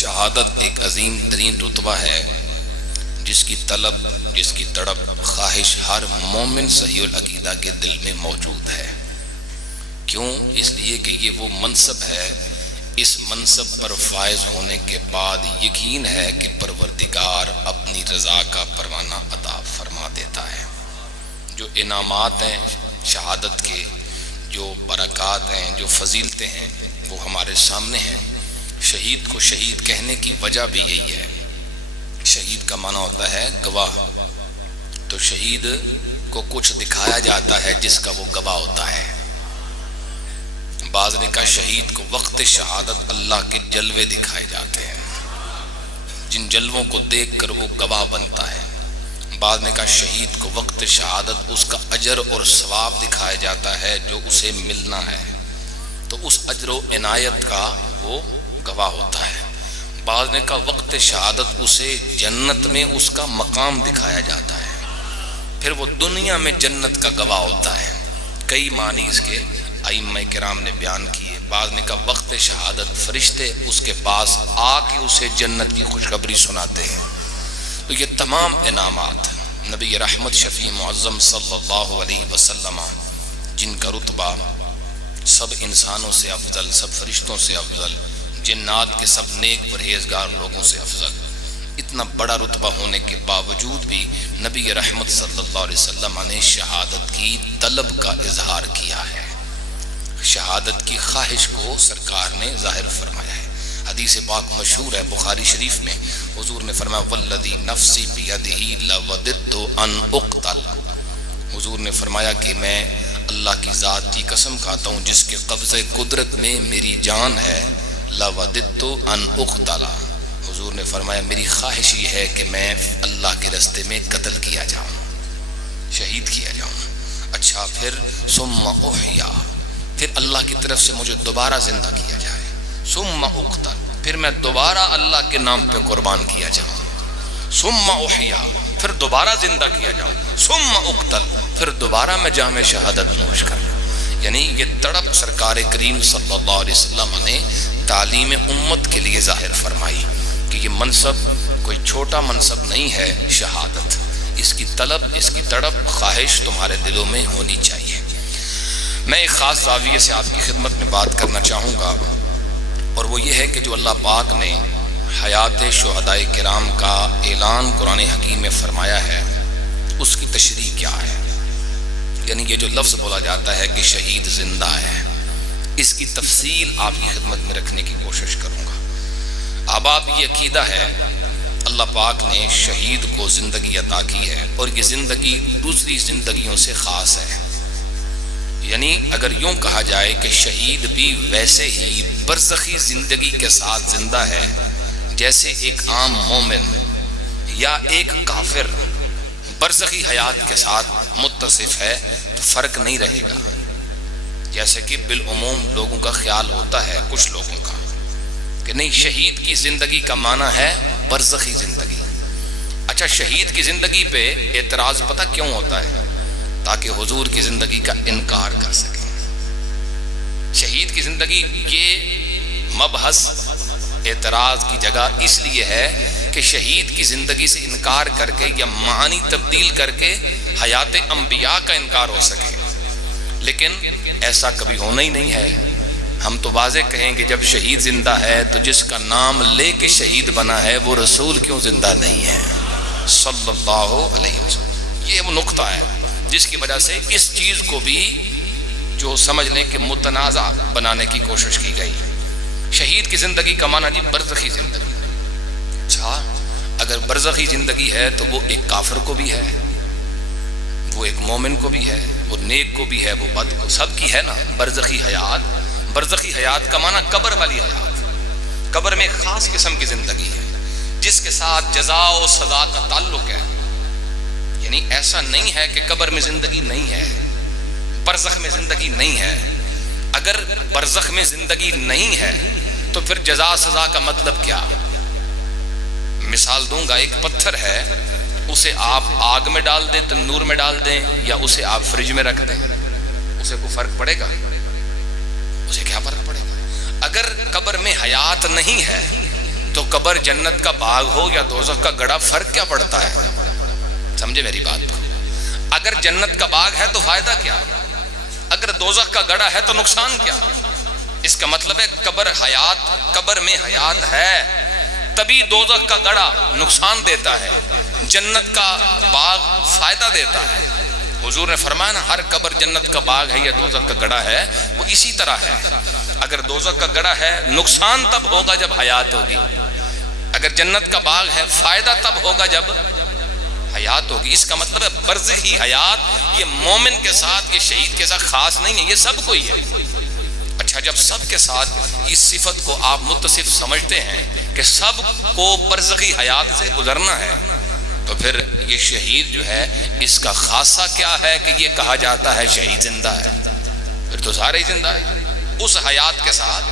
شہادت ایک عظیم ترین رتبہ ہے جس کی طلب، جس کی تڑپ، خواہش ہر مومن صحیح العقیدہ کے دل میں موجود ہے۔ کیوں؟ اس لیے کہ یہ وہ منصب ہے، اس منصب پر فائز ہونے کے بعد یقین ہے کہ پروردگار اپنی رضا کا پروانہ عطا فرما دیتا ہے۔ جو انعامات ہیں شہادت کے، جو برکات ہیں، جو فضیلتیں ہیں، وہ ہمارے سامنے ہیں۔ شہید کو شہید کہنے کی وجہ بھی یہی ہے۔ شہید کا معنی ہوتا ہے گواہ، تو شہید کو کچھ دکھایا جاتا ہے جس کا وہ گواہ ہوتا ہے۔ بعض نے کہا شہید کو وقت شہادت اللہ کے جلوے دکھائے جاتے ہیں، جن جلووں کو دیکھ کر وہ گواہ بنتا ہے۔ بعض نے کہا شہید کو وقت شہادت اس کا اجر اور ثواب دکھایا جاتا ہے جو اسے ملنا ہے، تو اس اجر و عنایت کا وہ گواہ ہوتا ہے۔ بعض نے کہا وقت شہادت اسے جنت میں اس کا مقام دکھایا جاتا ہے، پھر وہ دنیا میں جنت کا گواہ ہوتا ہے۔ کئی معنی اس کے ائمہ کرام نے بیان کیے۔ بعض نے کہا وقت شہادت فرشتے اس کے پاس آ کے اسے جنت کی خوشخبری سناتے ہیں۔ تو یہ تمام انعامات نبی رحمت شفیع معظم صلی اللہ علیہ وسلم، جن کا رتبہ سب انسانوں سے افضل، سب فرشتوں سے افضل، جنات کے سب نیک پرہیزگار لوگوں سے افضل، اتنا بڑا رتبہ ہونے کے باوجود بھی نبی رحمت صلی اللہ علیہ وسلم نے شہادت کی طلب کا اظہار کیا ہے، شہادت کی خواہش کو سرکار نے ظاہر فرمایا ہے۔ حدیث پاک مشہور ہے بخاری شریف میں، حضور نے فرمایا والذی نفسی بیدہ لوددت ان اقتل۔ حضور نے فرمایا کہ میں اللہ کی ذات کی قسم کھاتا ہوں جس کے قبضہ قدرت میں میری جان ہے، لوددت ان اقتل۔ حضور نے فرمایا میری خواہش یہ ہے کہ میں اللہ کے راستے میں قتل کیا جاؤں، شہید کیا جاؤں۔ اچھا، پھر ثم احیا، پھر اللہ کی طرف سے مجھے دوبارہ زندہ کیا جائے، ثم اقتل، پھر میں دوبارہ اللہ کے نام پہ قربان کیا جاؤں، ثم احیا، پھر دوبارہ زندہ کیا جاؤں، ثم اقتل، پھر دوبارہ میں جام شہادت نوش کر لوں۔ یعنی یہ تڑپ سرکار کریم صلی اللہ علیہ وسلم نے تعلیم امت کے لیے ظاہر فرمائی کہ یہ منصب کوئی چھوٹا منصب نہیں ہے، شہادت، اس کی طلب، اس کی تڑپ، خواہش تمہارے دلوں میں ہونی چاہیے۔ میں ایک خاص زاویے سے آپ کی خدمت میں بات کرنا چاہوں گا، اور وہ یہ ہے کہ جو اللہ پاک نے حیات شہدائے کرام کا اعلان قرآن حکیم میں فرمایا ہے، اس کی تشریح کیا ہے۔ یعنی یہ جو لفظ بولا جاتا ہے کہ شہید زندہ ہے، اس کی تفصیل آپ کی خدمت میں رکھنے کی کوشش کروں گا۔ اب یہ عقیدہ ہے اللہ پاک نے شہید کو زندگی عطا کی ہے، اور یہ زندگی دوسری زندگیوں سے خاص ہے۔ یعنی اگر یوں کہا جائے کہ شہید بھی ویسے ہی برزخی زندگی کے ساتھ زندہ ہے جیسے ایک عام مومن یا ایک کافر برزخی حیات کے ساتھ متصف ہے، تو فرق نہیں رہے گا۔ جیسے کہ بالعموم لوگوں کا خیال ہوتا ہے، کچھ لوگوں کا، کہ نہیں شہید کی زندگی کا معنی ہے برزخی زندگی۔ اچھا، شہید کی زندگی پہ اعتراض پتہ کیوں ہوتا ہے؟ تاکہ حضور کی زندگی کا انکار کر سکیں۔ شہید کی زندگی یہ مبحث اعتراض کی جگہ اس لیے ہے کہ شہید کی زندگی سے انکار کر کے یا معنی تبدیل کر کے حیات انبیاء کا انکار ہو سکے، لیکن ایسا کبھی ہونا ہی نہیں ہے۔ ہم تو واضح کہیں کہ جب شہید زندہ ہے تو جس کا نام لے کے شہید بنا ہے وہ رسول کیوں زندہ نہیں ہے صلی اللہ علیہ وسلم۔ یہ وہ نقطہ ہے جس کی وجہ سے اس چیز کو بھی جو سمجھ لیں کہ متنازع بنانے کی کوشش کی گئی۔ شہید کی زندگی کا معنی جی برزخی زندگی۔ اچھا، اگر برزخی زندگی ہے تو وہ ایک کافر کو بھی ہے، وہ ایک مومن کو بھی ہے، وہ نیک کو بھی ہے، وہ بد کو، سب کی ہے نا برزخی حیات۔ برزخی حیات کا معنی قبر والی حیات۔ قبر میں ایک خاص قسم کی زندگی ہے جس کے ساتھ جزا و سزا کا تعلق ہے۔ یعنی ایسا نہیں ہے کہ قبر میں زندگی نہیں ہے، برزخ میں زندگی نہیں ہے۔ اگر برزخ میں زندگی نہیں ہے تو پھر جزا سزا کا مطلب کیا؟ مثال دوں گا، ایک پتھر ہے، اسے آپ آگ میں ڈال دیں، تنور میں ڈال دیں، یا اسے آپ فریج میں رکھ دیں، اسے کوئی فرق پڑے گا؟ اسے کیا فرق پڑے گا؟ اگر قبر میں حیات نہیں ہے تو قبر جنت کا باغ ہو یا دوزخ کا گڑھا، فرق کیا پڑتا ہے؟ سمجھے میری بات کو؟ اگر جنت کا باغ ہے تو فائدہ کیا، اگر دوزخ کا گڑھا ہے تو نقصان کیا؟ اس کا مطلب ہے قبر میں حیات ہے تبھی دوزخ کا گڑھا نقصان دیتا ہے، جنت کا باغ فائدہ دیتا ہے۔ حضور نے فرمایا نا، ہر قبر جنت کا باغ ہے یا دوزخ کا گڑھا ہے، وہ اسی طرح ہے۔ اگر دوزخ کا گڑھا ہے نقصان تب ہوگا جب حیات ہوگی، اگر جنت کا باغ ہے فائدہ تب ہوگا جب حیات ہوگی۔ اس کا مطلب ہے برزخی حیات یہ مومن کے ساتھ، یہ شہید کے ساتھ خاص نہیں ہے، یہ سب کو ہی ہے۔ اچھا، جب سب کے ساتھ اس صفت کو آپ متصف سمجھتے ہیں کہ سب کو برزخی حیات سے گزرنا ہے، تو پھر یہ شہید جو ہے اس کا خاصہ کیا ہے کہ یہ کہا جاتا ہے شہید زندہ ہے؟ پھر تو سارے ہی زندہ ہیں اس حیات کے ساتھ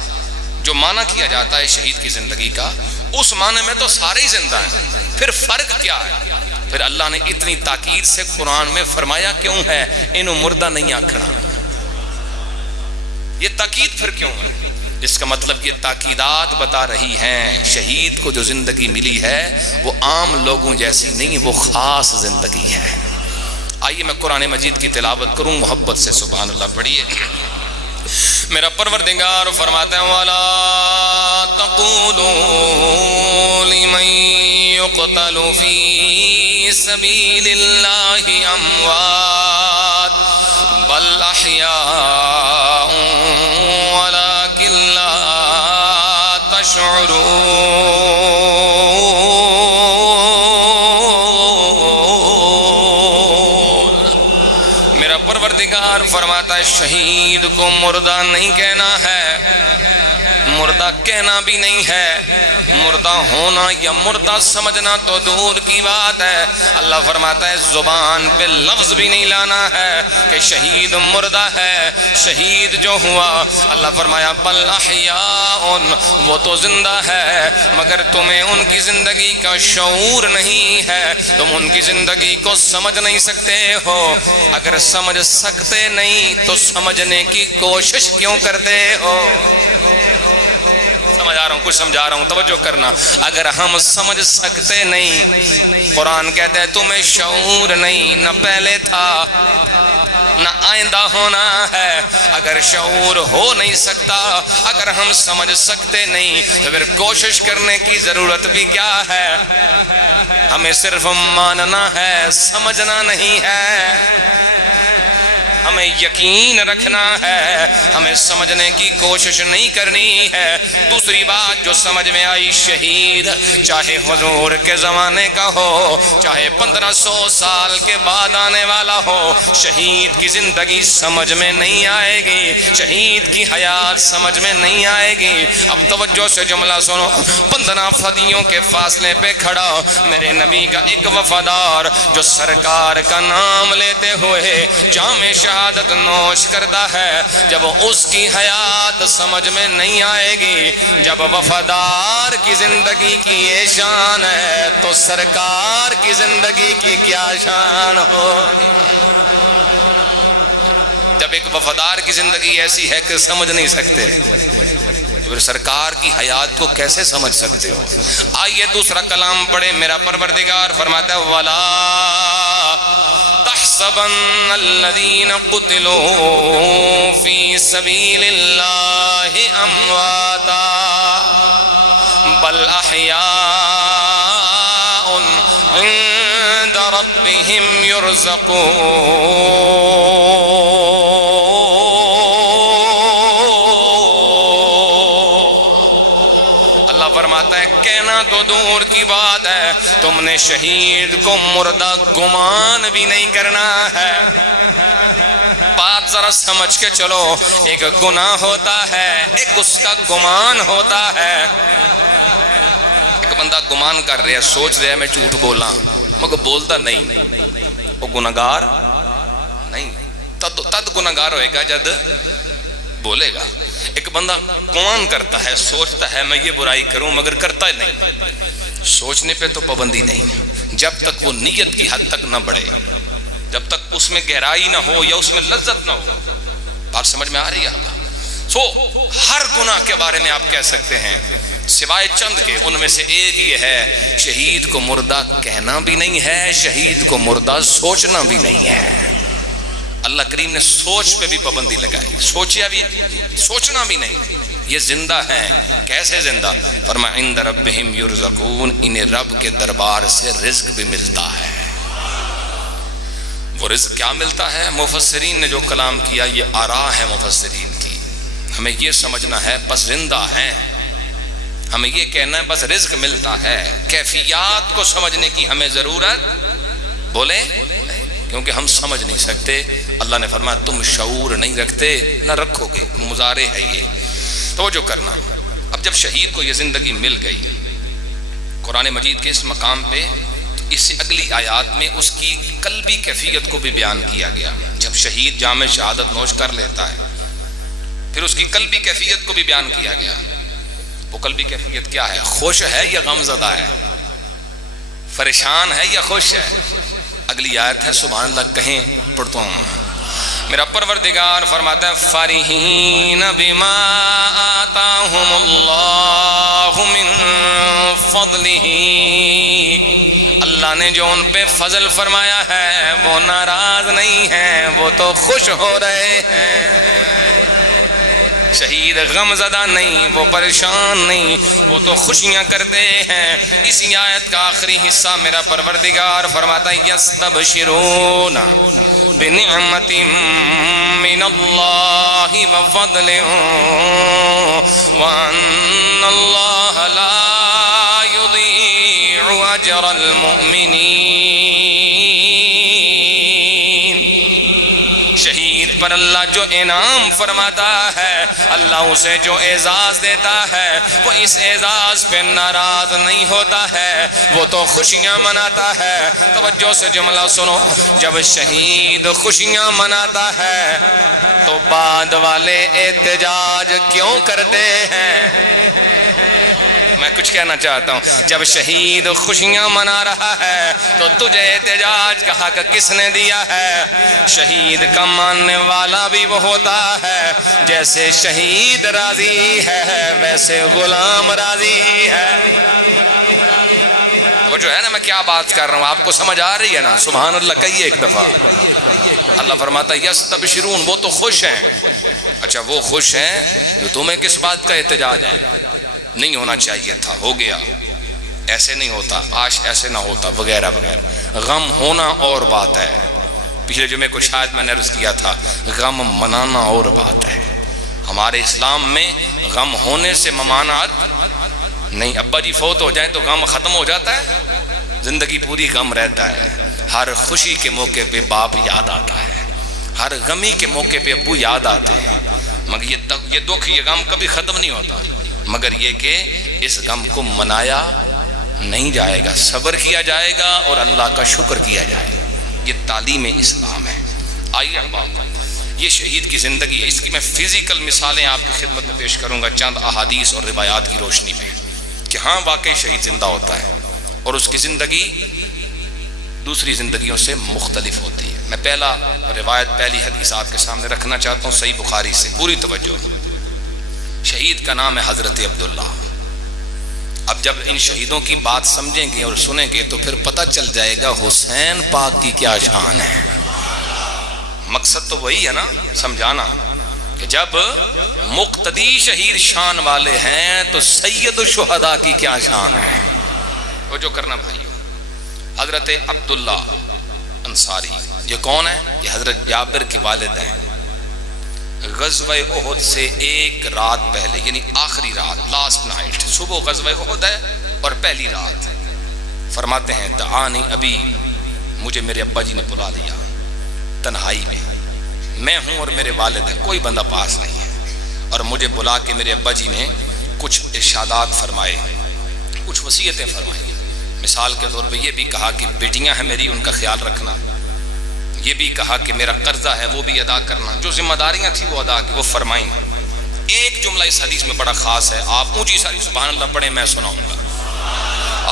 جو معنی کیا جاتا ہے شہید کی زندگی کا، اس معنی میں تو سارے ہی زندہ ہیں۔ پھر فرق کیا ہے؟ پھر اللہ نے اتنی تاکید سے قرآن میں فرمایا کیوں ہے انہوں مردہ نہیں آکھنا؟ یہ تاکید پھر کیوں ہے؟ اس کا مطلب یہ تاکیدات بتا رہی ہیں شہید کو جو زندگی ملی ہے وہ عام لوگوں جیسی نہیں، وہ خاص زندگی ہے۔ آئیے میں قرآن مجید کی تلاوت کروں، محبت سے سبحان اللہ پڑھیے۔ میرا پروردگار فرماتا ہے وَلَا تَقُولُوا لِمَن يُقْتَلُ فِي سَبِيلِ اللَّهِ أَمْوَاتٌ بَلْ أَحْيَاءٌ وَلَكِنْ لَا تَشْعُرُونَ۔ پروردگار فرماتا ہے شہید کو مردہ نہیں کہنا ہے، مردہ کہنا بھی نہیں ہے، مردہ ہونا یا مردہ سمجھنا تو دور کی بات ہے۔ اللہ فرماتا ہے زبان پہ لفظ بھی نہیں لانا ہے کہ شہید مردہ ہے۔ شہید جو ہوا اللہ فرمایا بل احیاء، وہ تو زندہ ہے مگر تمہیں ان کی زندگی کا شعور نہیں ہے، تم ان کی زندگی کو سمجھ نہیں سکتے ہو۔ اگر سمجھ سکتے نہیں تو سمجھنے کی کوشش کیوں کرتے ہو؟ سمجھا رہا ہوں، کچھ سمجھا رہا ہوں، توجہ کرنا۔ اگر ہم سمجھ سکتے نہیں، قرآن کہتا ہے تمہیں شعور نہیں، نہ پہلے تھا نہ آئندہ ہونا ہے۔ اگر شعور ہو نہیں سکتا، اگر ہم سمجھ سکتے نہیں تو پھر کوشش کرنے کی ضرورت بھی کیا ہے؟ ہمیں صرف ماننا ہے، سمجھنا نہیں ہے۔ ہمیں یقین رکھنا ہے، ہمیں سمجھنے کی کوشش نہیں کرنی ہے۔ دوسری بات جو سمجھ میں آئی، شہید چاہے حضور کے زمانے کا ہو، چاہے 1500 سال کے بعد آنے والا ہو، شہید کی زندگی سمجھ میں نہیں آئے گی، شہید کی حیات سمجھ میں نہیں آئے گی۔ اب توجہ سے جملہ سنو، 15 صدیوں کے فاصلے پہ کھڑا میرے نبی کا ایک وفادار جو سرکار کا نام لیتے ہوئے جام شہادت نوش کرتا ہے، جب اس کی حیات سمجھ میں نہیں آئے گی، جب وفادار کی زندگی کی یہ شان ہے تو سرکار کی زندگی کی کیا شان ہو؟ جب ایک وفادار کی زندگی ایسی ہے کہ سمجھ نہیں سکتے، پھر سرکار کی حیات کو کیسے سمجھ سکتے ہو؟ آئیے دوسرا کلام پڑھے۔ میرا پروردگار فرماتا ہے وَلَا تَحْسَبَنَّ الَّذِينَ قُتِلُوا فِي سَبِيلِ اللَّهِ أَمْوَاتًا بَلْ أَحْيَاءٌ عِندَ رَبِّهِمْ يُرْزَقُونَ۔ فرماتا ہے کہنا تو دور کی بات ہے، تم نے شہید کو مردہ گمان بھی نہیں کرنا ہے۔ بات ذرا سمجھ کے چلو، ایک گناہ ہوتا ہے، ایک اس کا گمان ہوتا ہے۔ ایک بندہ گمان کر رہا ہے، سوچ رہا ہے میں جھوٹ بولا مگر بولتا نہیں، وہ گناہگار نہیں، تد گناہگار ہوئے گا جد بولے گا۔ ایک بندہ گمان کرتا ہے، سوچتا ہے میں یہ برائی کروں مگر کرتا ہی نہیں، سوچنے پہ تو پابندی نہیں، جب تک وہ نیت کی حد تک نہ بڑھے، جب تک اس میں گہرائی نہ ہو یا اس میں لذت نہ ہو۔ بات سمجھ میں آ رہی ہے آپ؟ ہر گناہ کے بارے میں آپ کہہ سکتے ہیں سوائے چند کے، ان میں سے ایک یہ ہے شہید کو مردہ کہنا بھی نہیں ہے، شہید کو مردہ سوچنا بھی نہیں ہے۔ اللہ کریم نے سوچ پہ بھی پابندی لگائی، سوچیا بھی، سوچنا بھی نہیں، یہ زندہ ہیں۔ کیسے زندہ؟ فرمایا عند ربہم یرزقون، انہیں رب کے دربار سے رزق بھی ملتا ہے۔ وہ رزق کیا ملتا ہے؟ مفسرین نے جو کلام کیا یہ آراء ہے مفسرین کی، ہمیں یہ سمجھنا ہے بس زندہ ہیں، ہمیں یہ کہنا ہے بس رزق ملتا ہے، کیفیات کو سمجھنے کی ہمیں ضرورت بولے نہیں، کیونکہ ہم سمجھ نہیں سکتے۔ اللہ نے فرمایا تم شعور نہیں رکھتے، نہ رکھو گے، مضارع ہے یہ، توجہ کرنا۔ اب جب شہید کو یہ زندگی مل گئی، قرآن مجید کے اس مقام پہ اس سے اگلی آیات میں اس کی قلبی کیفیت کو بھی بیان کیا گیا۔ جب شہید جام شہادت نوش کر لیتا ہے پھر اس کی قلبی کیفیت کو بھی بیان کیا گیا۔ وہ قلبی کیفیت کیا ہے؟ خوش ہے یا غم زدہ ہے؟ پریشان ہے یا خوش ہے؟ اگلی آیت ہے، سبحان اللہ کہیں پڑھتا ہوں۔ میرا پروردگار فرماتا ہے فرحین بما آتاہم اللہ من فضلہ، اللہ نے جو ان پہ فضل فرمایا ہے وہ ناراض نہیں ہیں، وہ تو خوش ہو رہے ہیں۔ شہید غم زدہ نہیں، وہ پریشان نہیں، وہ تو خوشیاں کرتے ہیں۔ اسی آیت کا آخری حصہ میرا پروردگار فرماتا ہے یستبشرون بنعمت من اللہ وفضل وان اللہ لا یضیع اجر المؤمنین۔ شہید پر اللہ جو انعام فرماتا ہے، اللہ اسے جو اعزاز دیتا ہے، وہ اس اعزاز پہ ناراض نہیں ہوتا ہے، وہ تو خوشیاں مناتا ہے۔ توجہ سے جملہ سنو، جب شہید خوشیاں مناتا ہے تو بعد والے احتجاج کیوں کرتے ہیں؟ میں کچھ کہنا چاہتا ہوں، جب شہید خوشیاں منا رہا ہے تو تجھے احتجاج کا حق کس نے دیا ہے؟ شہید کا ماننے والا بھی وہ ہوتا ہے، جیسے شہید راضی ہے ویسے غلام راضی ہے۔ وہ جو ہے نا، میں کیا بات کر رہا ہوں، آپ کو سمجھ آ رہی ہے نا؟ سبحان اللہ کہیے ایک دفعہ۔ اللہ فرماتا ہے یستبشرون، وہ تو خوش ہیں۔ اچھا وہ خوش ہیں تو تمہیں کس بات کا احتجاج ہے؟ نہیں ہونا چاہیے تھا، ہو گیا، ایسے نہیں ہوتا، آج ایسے نہ ہوتا، وغیرہ وغیرہ۔ غم ہونا اور بات ہے، پچھلے جمعے کو شاید میں نے عرض کیا تھا، غم منانا اور بات ہے۔ ہمارے اسلام میں غم ہونے سے ممانعت نہیں۔ ابا جی فوت ہو جائیں تو غم ختم ہو جاتا ہے؟ زندگی پوری غم رہتا ہے۔ ہر خوشی کے موقع پہ باپ یاد آتا ہے، ہر غمی کے موقع پہ ابو یاد آتے ہیں، مگر یہ دکھ، یہ غم کبھی ختم نہیں ہوتا، مگر یہ کہ اس غم کو منایا نہیں جائے گا، صبر کیا جائے گا اور اللہ کا شکر کیا جائے گا۔ یہ تعلیم اسلام ہے۔ آئیے احباب، یہ شہید کی زندگی ہے، اس کی میں فزیکل مثالیں آپ کی خدمت میں پیش کروں گا چند احادیث اور روایات کی روشنی میں، کہ ہاں واقعی شہید زندہ ہوتا ہے اور اس کی زندگی دوسری زندگیوں سے مختلف ہوتی ہے۔ میں پہلا روایت، پہلی حدیث آپ کے سامنے رکھنا چاہتا ہوں، صحیح بخاری سے، پوری توجہ۔ شہید کا نام ہے حضرت عبداللہ۔ اب جب ان شہیدوں کی بات سمجھیں گے اور سنیں گے تو پھر پتہ چل جائے گا حسین پاک کی کیا شان ہے۔ مقصد تو وہی ہے نا، سمجھانا، کہ جب مقتدی شہید شان والے ہیں تو سید الشہداء کی کیا شان ہے۔ وہ جو کرنا بھائیو، حضرت عبداللہ انصاری، یہ کون ہے؟ یہ حضرت جابر کے والد ہیں۔ غزوہ احد سے ایک رات پہلے، یعنی آخری رات، لاسٹ نائٹ، صبح غزوہ احد ہے اور پہلی رات، فرماتے ہیں دعانی ابی، مجھے میرے ابا جی نے بلا لیا تنہائی میں ہوں اور میرے والد ہیں، کوئی بندہ پاس نہیں ہے، اور مجھے بلا کے میرے ابا جی نے کچھ ارشادات فرمائے، کچھ وصیتیں فرمائی۔ مثال کے طور پہ یہ بھی کہا کہ بیٹیاں ہیں میری، ان کا خیال رکھنا، یہ بھی کہا کہ میرا قرضہ ہے وہ بھی ادا کرنا، جو ذمہ داریاں تھیں وہ ادا کی، وہ فرمائیں۔ ایک جملہ اس حدیث میں بڑا خاص ہے، آپ اونچی ساری سبحان اللہ پڑھیں، میں سناؤں گا۔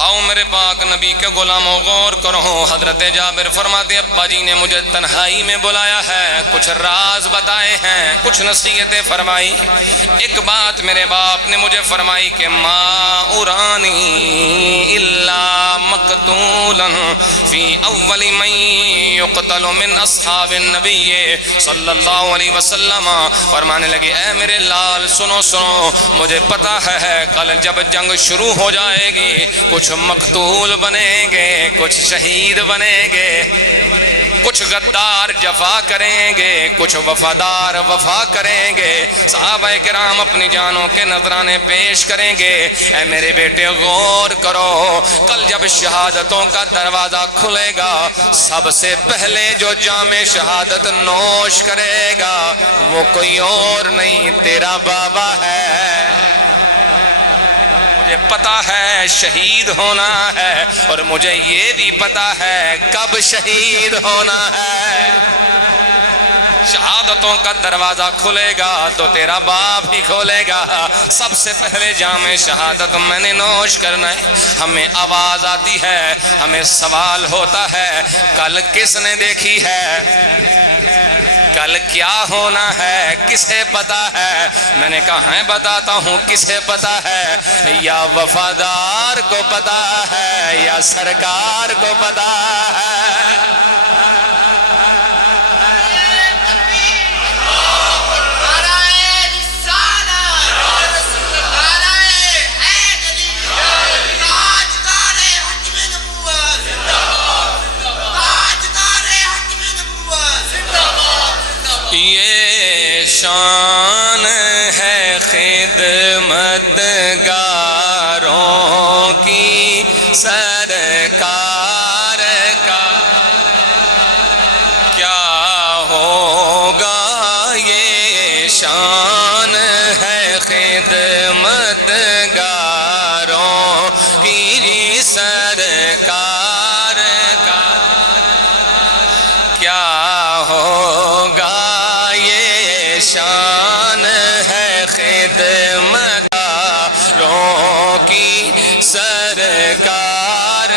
آؤ میرے پاک نبی کے غلاموں غور کرو. حضرت جابر فرماتے ابا جی نے مجھے تنہائی میں بلایا ہے, کچھ راز بتائے ہیں, کچھ نصیحتیں فرمائی. ایک بات میرے باپ نے مجھے فرمائی کہ ما ارانی الا مقتولا فی اول من یقتل من اصحاب النبی صلی اللہ علیہ وسلم. فرمانے لگے اے میرے لال سنو سنو, مجھے پتا ہے کل جب جنگ شروع ہو جائے گی کچھ مقتول بنیں گے, کچھ شہید بنیں گے, کچھ غدار جفا کریں گے, کچھ وفادار وفا کریں گے. صحابہ کرام اپنی جانوں کے نذرانے پیش کریں گے. اے میرے بیٹے غور کرو, کل جب شہادتوں کا دروازہ کھلے گا سب سے پہلے جو جام شہادت نوش کرے گا وہ کوئی اور نہیں تیرا بابا ہے. مجھے پتا ہے شہید ہونا ہے اور مجھے یہ بھی پتا ہے کب شہید ہونا ہے. شہادتوں کا دروازہ کھلے گا تو تیرا باپ ہی کھولے گا. سب سے پہلے جام شہادت میں نے نوش کرنا ہے. ہمیں آواز آتی ہے, ہمیں سوال ہوتا ہے کل کس نے دیکھی ہے, کل کیا ہونا ہے, کسے پتا ہے؟ میں نے کہا ہے بتاتا ہوں کسے پتا ہے, یا وفادار کو پتا ہے یا سرکار کو پتا ہے. یہ شان ہے خدمت گاروں کی سرکار کا, کیا ہوگا یہ شان ہے خدمت گاروں کی سرکار کا, کیا ہوگا شان ہے خدمت گاروں کی سرکار.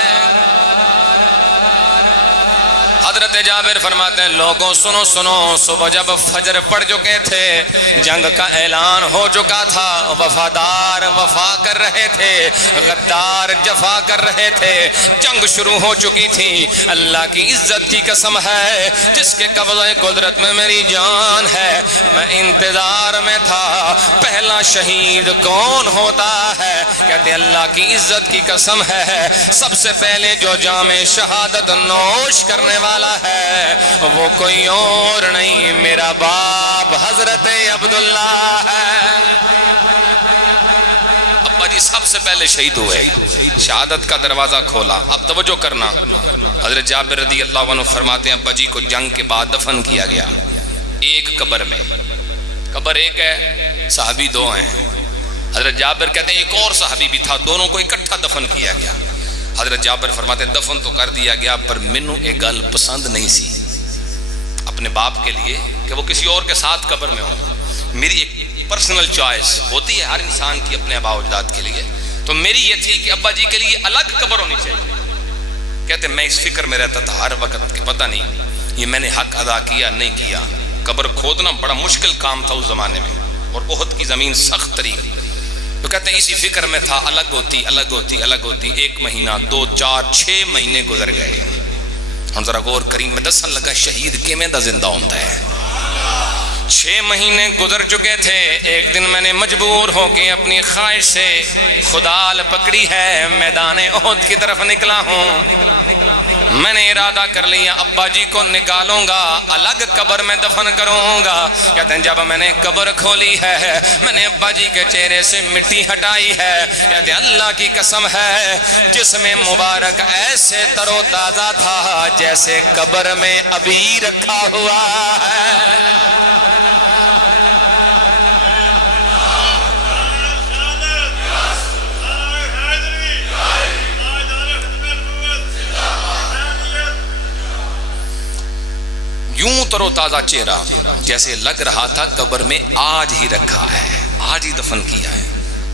حضرت جابر فرماتے ہیں لوگوں سنو سنو, صبح جب فجر پڑ چکے تھے, جنگ کا اعلان ہو چکا تھا, وفادار وفا کر رہے تھے, غدار جفا کر رہے تھے, جنگ شروع ہو چکی تھی. اللہ کی عزت کی قسم ہے جس کے قبضہ قدرت میں میری جان ہے, میں انتظار میں تھا پہلا شہید کون ہوتا ہے. کہتے اللہ کی عزت کی قسم ہے سب سے پہلے جو جام شہادت نوش کرنے والا ہے وہ کوئی اور نہیں میرا باپ حضرت عبداللہ ہے. ابا جی سب سے پہلے شہید ہوئے, شہادت کا دروازہ کھولا. اب توجہ کرنا, حضرت جابر رضی اللہ عنہ فرماتے ہیں ابا جی کو جنگ کے بعد دفن کیا گیا ایک قبر میں. قبر ایک ہے, صحابی دو ہیں. حضرت جابر کہتے ہیں ایک اور صحابی بھی تھا, دونوں کو اکٹھا دفن کیا گیا. حضرت جابر فرماتے ہیں دفن تو کر دیا گیا پر مینوں ایک گل پسند نہیں سی اپنے باپ کے لیے کہ وہ کسی اور کے ساتھ قبر میں ہوں. میری ایک پرسنل چوائس ہوتی ہے ہر انسان کی اپنے آباء و اجداد کے لیے, تو میری یہ تھی کہ ابا جی کے لیے الگ قبر ہونی چاہیے. کہتے میں اس فکر میں رہتا تھا ہر وقت کہ پتہ نہیں یہ میں نے حق ادا کیا نہیں کیا. قبر کھودنا بڑا مشکل کام تھا اس زمانے میں اور احد کی زمین سخت ترین. تو کہتے ہیں اسی فکر میں تھا الگ ہوتی الگ ہوتی الگ ہوتی. 1 مہینہ 2 4 6 مہینے گزر گئے. ہم ذرا غور کریم میں دسن لگا شہید کیویں دا زندہ ہوتا ہے. 6 مہینے گزر چکے تھے. ایک دن میں نے مجبور ہو کے اپنی خواہش سے خدال پکڑی ہے, میدان احد کی طرف نکلا ہوں. میں نے ارادہ کر لیا ابا جی کو نکالوں گا, الگ قبر میں دفن کروں گا. کہتے ہیں جب میں نے قبر کھولی ہے میں نے ابا جی کے چہرے سے مٹی ہٹائی ہے. کہتے ہیں اللہ کی قسم ہے جسم مبارک ایسے تر و تازہ تھا جیسے قبر میں ابھی رکھا ہوا ہے. یوں تر و تازہ چہرہ جیسے لگ رہا تھا قبر میں آج ہی رکھا ہے, آج ہی دفن کیا ہے.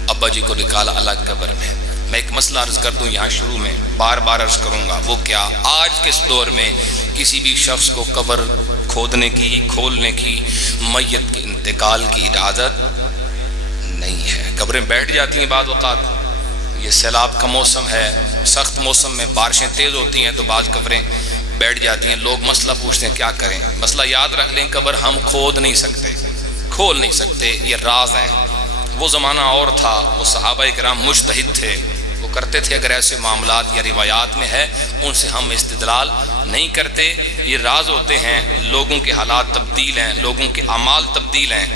ابا جی کو نکالا الگ قبر میں. میں ایک مسئلہ عرض کر دوں یہاں شروع میں، بار بار عرض کروں گا، وہ کیا؟ آج کے اس دور میں کسی بھی شخص کو قبر کھودنے کی، کھولنے کی، میت کے انتقال کی اجازت نہیں ہے۔ قبریں بیٹھ جاتی ہیں بعض اوقات، یہ سیلاب کا موسم ہے، سخت موسم میں بارشیں تیز ہوتی ہیں تو بعض قبریں بیٹھ جاتی ہیں، لوگ مسئلہ پوچھتے ہیں کیا کریں؟ مسئلہ یاد رکھ لیں، قبر ہم کھود نہیں سکتے، کھول نہیں سکتے، یہ راز ہیں۔ وہ زمانہ اور تھا، وہ صحابہ کرام مجتہد تھے، وہ کرتے تھے، اگر ایسے معاملات یا روایات میں ہے ان سے ہم استدلال نہیں کرتے، یہ راز ہوتے ہیں، لوگوں کے حالات تبدیل ہیں، لوگوں کے اعمال تبدیل ہیں،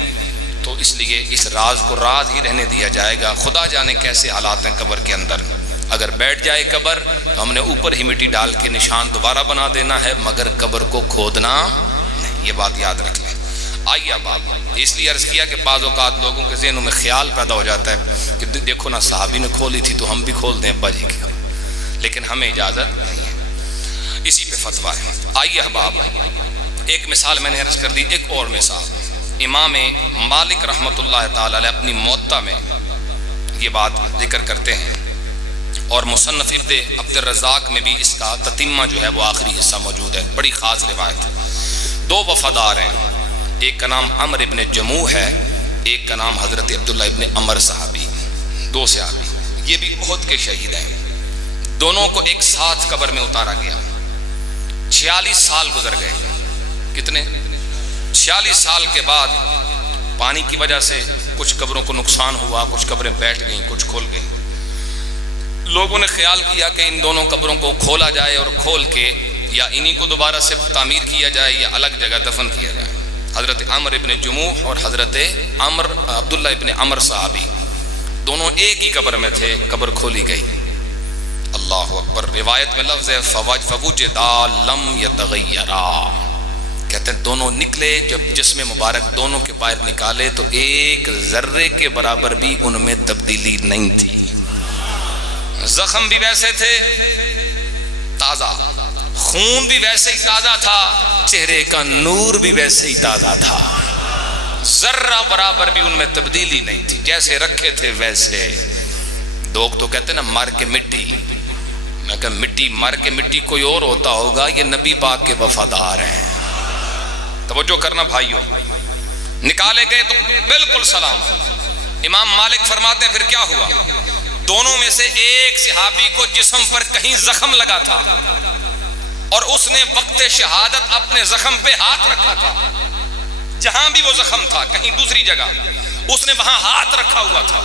تو اس لیے اس راز کو راز ہی رہنے دیا جائے گا۔ خدا جانے کیسے حالات ہیں قبر کے اندر، اگر بیٹھ جائے قبر تو ہم نے اوپر ہی مٹی ڈال کے نشان دوبارہ بنا دینا ہے، مگر قبر کو کھودنا نہیں، یہ بات یاد رکھ لیں۔ آئیے اب آپ، اس لیے عرض کیا کہ بعض اوقات لوگوں کے ذہنوں میں خیال پیدا ہو جاتا ہے کہ دیکھو نا صحابی نے کھولی تھی تو ہم بھی کھول دیں ابا جی کی، لیکن ہمیں اجازت نہیں ہے، اسی پہ فتویٰ ہے۔ آئیے احباب، ایک مثال میں نے عرض کر دی، ایک اور مثال، امام مالک رحمۃ اللہ تعالی علیہ اپنی موطا میں یہ بات ذکر کرتے ہیں، اور مصنف ابن عبد الرزاق میں بھی اس کا تتمہ جو ہے وہ آخری حصہ موجود ہے، بڑی خاص روایت۔ دو وفادار ہیں، ایک کا نام عمر ابن جموح ہے، ایک کا نام حضرت عبداللہ ابن عمر صحابی، دو صحابی، یہ بھی احد کے شہید ہیں۔ دونوں کو ایک ساتھ قبر میں اتارا گیا، 46 سال گزر گئے، کتنے؟ 46 سال کے بعد پانی کی وجہ سے کچھ قبروں کو نقصان ہوا، کچھ قبریں بیٹھ گئیں، کچھ کھول گئیں۔ لوگوں نے خیال کیا کہ ان دونوں قبروں کو کھولا جائے اور کھول کے یا انہی کو دوبارہ سے تعمیر کیا جائے یا الگ جگہ دفن کیا جائے۔ حضرت عمر ابن جموح اور حضرت عبداللہ ابن عمر صحابی دونوں ایک ہی قبر میں تھے، قبر کھولی گئی۔ اللہ اکبر، روایت میں لفظ ہے فوجدا لم یتغیرا، کہتے ہیں دونوں نکلے، جب جسم مبارک دونوں کے باہر نکالے تو ایک ذرے کے برابر بھی ان میں تبدیلی نہیں تھی، زخم بھی ویسے تھے تازہ، خون بھی ویسے ہی تازہ تھا، چہرے کا نور بھی ویسے ہی تازہ تھا، ذرہ برابر بھی ان میں تبدیلی نہیں تھی، جیسے رکھے تھے ویسے۔ لوگ تو کہتے ہیں نا مر کے مٹی، میں کہا مٹی مر کے مٹی کوئی اور ہوتا ہوگا، یہ نبی پاک کے وفادار ہیں۔ توجہ کرنا بھائیوں، نکالے گئے تو بالکل سلام۔ امام مالک فرماتے ہیں پھر کیا ہوا؟ دونوں میں سے ایک صحابی کو جسم پر کہیں زخم لگا تھا اور اس نے وقت شہادت اپنے زخم پہ ہاتھ رکھا تھا، جہاں بھی وہ زخم تھا کہیں دوسری جگہ اس نے وہاں ہاتھ رکھا ہوا تھا،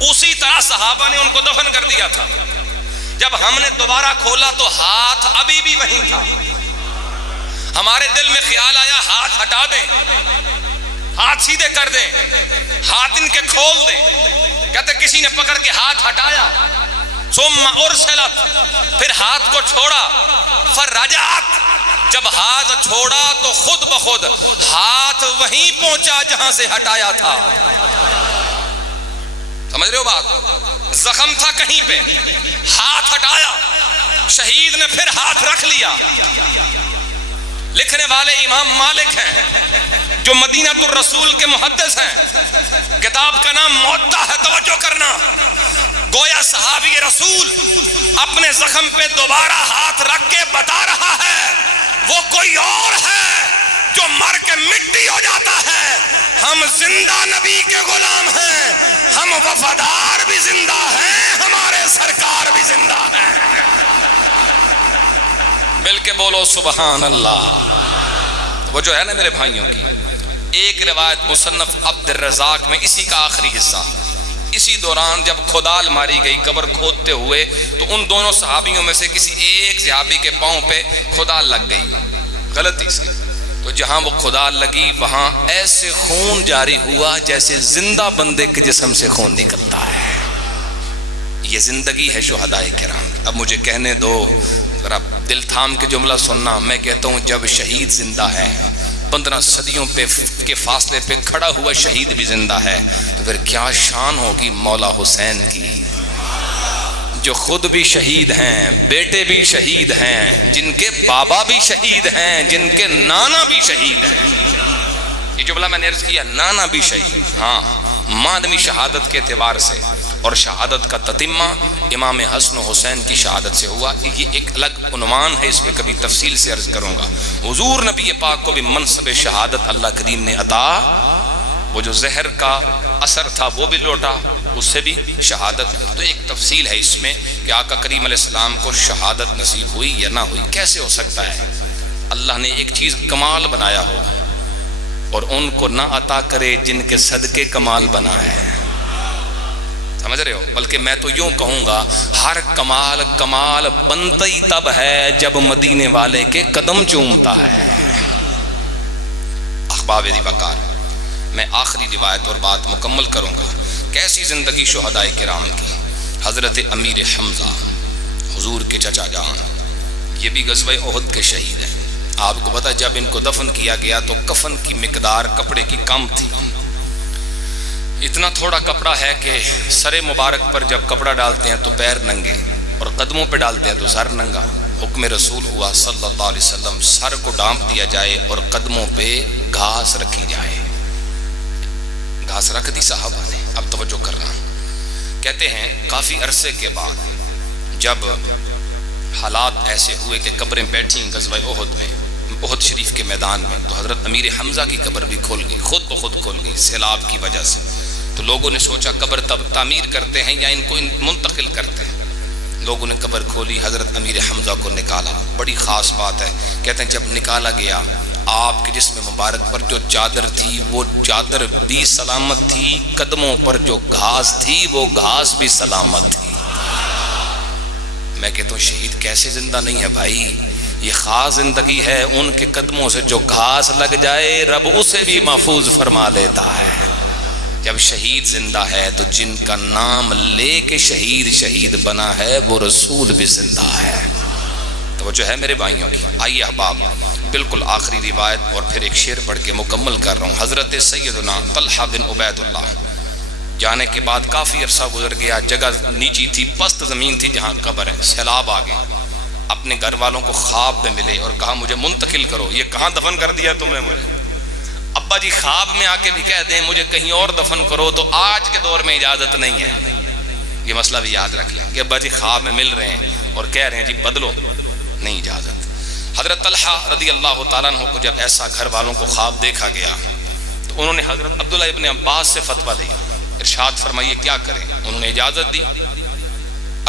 اسی طرح صحابہ نے ان کو دفن کر دیا تھا۔ جب ہم نے دوبارہ کھولا تو ہاتھ ابھی بھی وہیں تھا، ہمارے دل میں خیال آیا ہاتھ ہٹا دیں، ہاتھ سیدھے کر دیں، ہاتھ ان کے کھول دیں، کہتے کسی نے پکڑ کے ہاتھ ہٹایا، ثم ارسلت، پھر ہاتھ کو چھوڑا، فرجعت، جب ہاتھ چھوڑا تو خود بخود ہاتھ وہیں پہنچا جہاں سے ہٹایا تھا۔ سمجھ رہے ہو بات؟ زخم تھا کہیں پہ، ہاتھ ہٹایا، شہید نے پھر ہاتھ رکھ لیا۔ لکھنے والے امام مالک ہیں جو مدینہ الرسول کے محدث ہیں، کتاب کا نام موطا ہے، توجہ کرنا۔ گویا صحابی رسول اپنے زخم پہ دوبارہ ہاتھ رکھ کے بتا رہا ہے وہ کوئی اور ہے جو مر کے مٹی ہو جاتا ہے، ہم زندہ نبی کے غلام ہیں، ہم وفادار بھی زندہ ہیں، ہمارے سرکار بھی زندہ ہیں۔ مل کے بولو سبحان اللہ۔ وہ جو ہے نا میرے بھائیوں کی ایک روایت مصنف عبد الرزاق میں اسی کا آخری حصہ، اسی دوران جب کھودال ماری گئی قبر کھودتے ہوئے تو ان دونوں صحابیوں میں سے کسی ایک صحابی کے پاؤں پہ کھودال لگ گئی غلطی سے، تو جہاں وہ کھودال لگی وہاں ایسے خون جاری ہوا جیسے زندہ بندے کے جسم سے خون نکلتا ہے۔ یہ زندگی ہے شہداء کرام۔ اب مجھے کہنے دو، ذرا دل تھام کے جملہ سننا، میں کہتا ہوں جب شہید زندہ ہے، 15 صدیوں کے فاصلے پہ کھڑا ہوا شہید بھی زندہ ہے، تو پھر کیا شان ہوگی مولا حسین کی، جو خود بھی شہید ہیں، بیٹے بھی شہید ہیں، جن کے بابا بھی شہید ہیں، جن کے نانا بھی شہید ہیں۔ یہ جملہ میں نے عرض کیا، نانا بھی شہید، ہاں مادمی شہادت کے اعتبار سے، اور شہادت کا تتمہ امام حسن و حسین کی شہادت سے ہوا. یہ ایک الگ عنوان ہے، اس پہ کبھی تفصیل سے عرض کروں گا. حضور نبی پاک کو بھی منصب شہادت اللہ کریم نے عطا، وہ جو زہر کا اثر تھا وہ بھی لوٹا، اس سے بھی شہادت. تو ایک تفصیل ہے اس میں کہ آقا کریم علیہ السلام کو شہادت نصیب ہوئی یا نہ ہوئی. کیسے ہو سکتا ہے اللہ نے ایک چیز کمال بنایا ہو اور ان کو نہ عطا کرے جن کے صدقے کمال بنا ہے؟ سمجھ رہے ہو؟ بلکہ میں تو یوں کہوں گا ہر کمال کمال بنتا ہی تب ہے جب مدینے والے کے قدم چومتا ہے. احباب دی وقار، میں آخری روایت اور بات مکمل کروں گا. کیسی زندگی شہدائے کرام کی. حضرت امیر حمزہ حضور کے چچا جان، یہ بھی غزوہ احد کے شہید ہیں. آپ کو پتا جب ان کو دفن کیا گیا تو کفن کی مقدار کپڑے کی کم تھی. اتنا تھوڑا کپڑا ہے کہ سر مبارک پر جب کپڑا ڈالتے ہیں تو پیر ننگے اور قدموں پہ ڈالتے ہیں تو سر ننگا. حکم رسول ہوا صلی اللہ علیہ وسلم سر کو ڈانپ دیا جائے اور قدموں پہ گھاس رکھی جائے. گھاس رکھ دی صحابہ نے. اب توجہ کر رہا ہوں. کہتے ہیں کافی عرصے کے بعد جب حالات ایسے ہوئے کہ قبریں بیٹھیں غزوہ احد میں، احد شریف کے میدان میں، تو حضرت امیر حمزہ کی قبر بھی کھول گئی، خود بخود کھول گئی سیلاب کی وجہ سے. تو لوگوں نے سوچا قبر تب تعمیر کرتے ہیں یا ان کو منتقل کرتے ہیں. لوگوں نے قبر کھولی، حضرت امیر حمزہ کو نکالا. بڑی خاص بات ہے، کہتے ہیں جب نکالا گیا آپ کے جسم مبارک پر جو چادر تھی وہ چادر بھی سلامت تھی، قدموں پر جو گھاس تھی وہ گھاس بھی سلامت تھی. میں کہتا ہوں شہید کیسے زندہ نہیں ہے بھائی؟ یہ خاص زندگی ہے. ان کے قدموں سے جو گھاس لگ جائے رب اسے بھی محفوظ فرما لیتا ہے. جب شہید زندہ ہے تو جن کا نام لے کے شہید شہید بنا ہے وہ رسول بھی زندہ ہے. توجہ ہے میرے بھائیوں کی. آئیے احباب بالکل آخری روایت اور پھر ایک شعر پڑھ کے مکمل کر رہا ہوں. حضرت سیدنا طلحہ بن عبید اللہ جانے کے بعد کافی عرصہ گزر گیا. جگہ نیچی تھی، پست زمین تھی جہاں قبر ہے. سیلاب آ گیا. اپنے گھر والوں کو خواب میں ملے اور کہا مجھے منتقل کرو. یہ کہاں دفن کر دیا تم نے مجھے؟ ابا جی خواب میں آ کے بھی کہہ دیں مجھے کہیں اور دفن کرو تو آج کے دور میں اجازت نہیں ہے. یہ مسئلہ بھی یاد رکھ لیں کہ ابا جی خواب میں مل رہے ہیں اور کہہ رہے ہیں جی بدلو، نہیں اجازت. حضرت طلحہ رضی اللہ تعالیٰ عنہ کو جب ایسا گھر والوں کو خواب دیکھا گیا تو انہوں نے حضرت عبداللہ ابن عباس سے فتویٰ لیا. ارشاد فرمائیے کیا کریں؟ انہوں نے اجازت دی.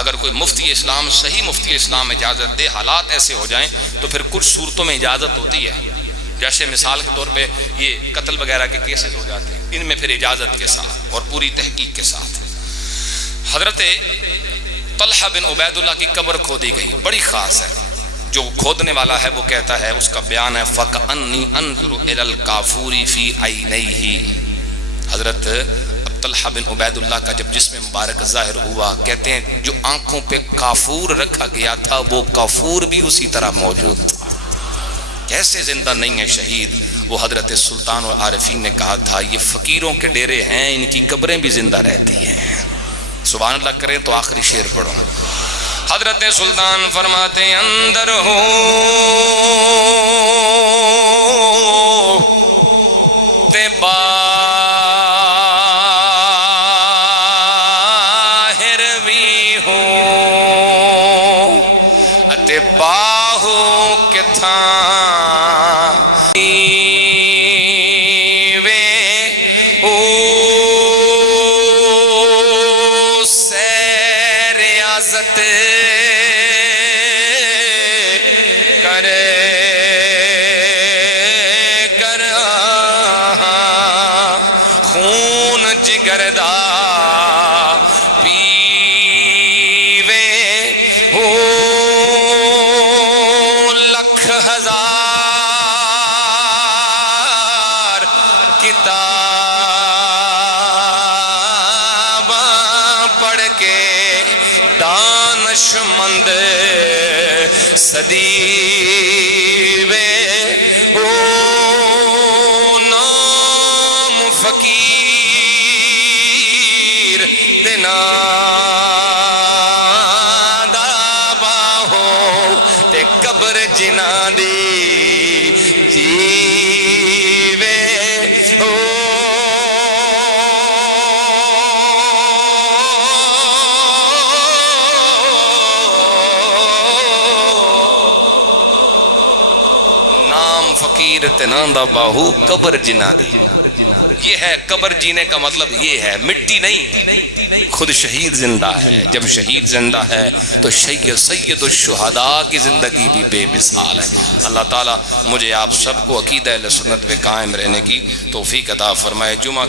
اگر کوئی مفتی اسلام، صحیح مفتی اسلام اجازت دے، حالات ایسے ہو جائیں تو پھر کچھ صورتوں میں اجازت ہوتی ہے. جیسے مثال کے طور پہ یہ قتل وغیرہ کے کیسز ہو جاتے ہیں، ان میں پھر اجازت کے ساتھ اور پوری تحقیق کے ساتھ. حضرت طلحہ بن عبید اللہ کی قبر کھودی گئی. بڑی خاص ہے. جو کھودنے والا ہے وہ کہتا ہے، اس کا بیان ہے فَكَأَنِّي أَنظُرُ إِلَى الْكَافُورِ فِي عَيْنَيْهِ. حضرت طلحہ بن عبید اللہ کا جب جسم مبارک ظاہر ہوا، کہتے ہیں جو آنکھوں پہ کافور رکھا گیا تھا وہ کافور بھی اسی طرح موجود تھا. کیسے زندہ نہیں ہے شہید؟ وہ حضرت سلطان و عارفین نے کہا تھا یہ فقیروں کے ڈیرے ہیں، ان کی قبریں بھی زندہ رہتی ہیں. سبحان اللہ کریں تو آخری شعر پڑھو. حضرت سلطان فرماتے ہیں اندر ہو تے باہر بھی ہو اتے باہو کے تھاں وے او سے ریاضت گردا پیوے ہو لکھ ہزار کتاباں پڑھ کے دانش مند صدیوے ہو نام فقیر قبر جنا دی جیوے ہو فقیر تنان دا باہو قبر جنا دی. یہ ہے قبر جینے کا مطلب، یہ ہے مٹی نہیں. خود شہید زندہ ہے. جب شہید زندہ ہے تو سید الشہداء کی زندگی بھی بے مثال ہے. اللہ تعالیٰ مجھے آپ سب کو عقیدہ اہل سنت پہ قائم رہنے کی توفیق عطا فرمائے. جمعہ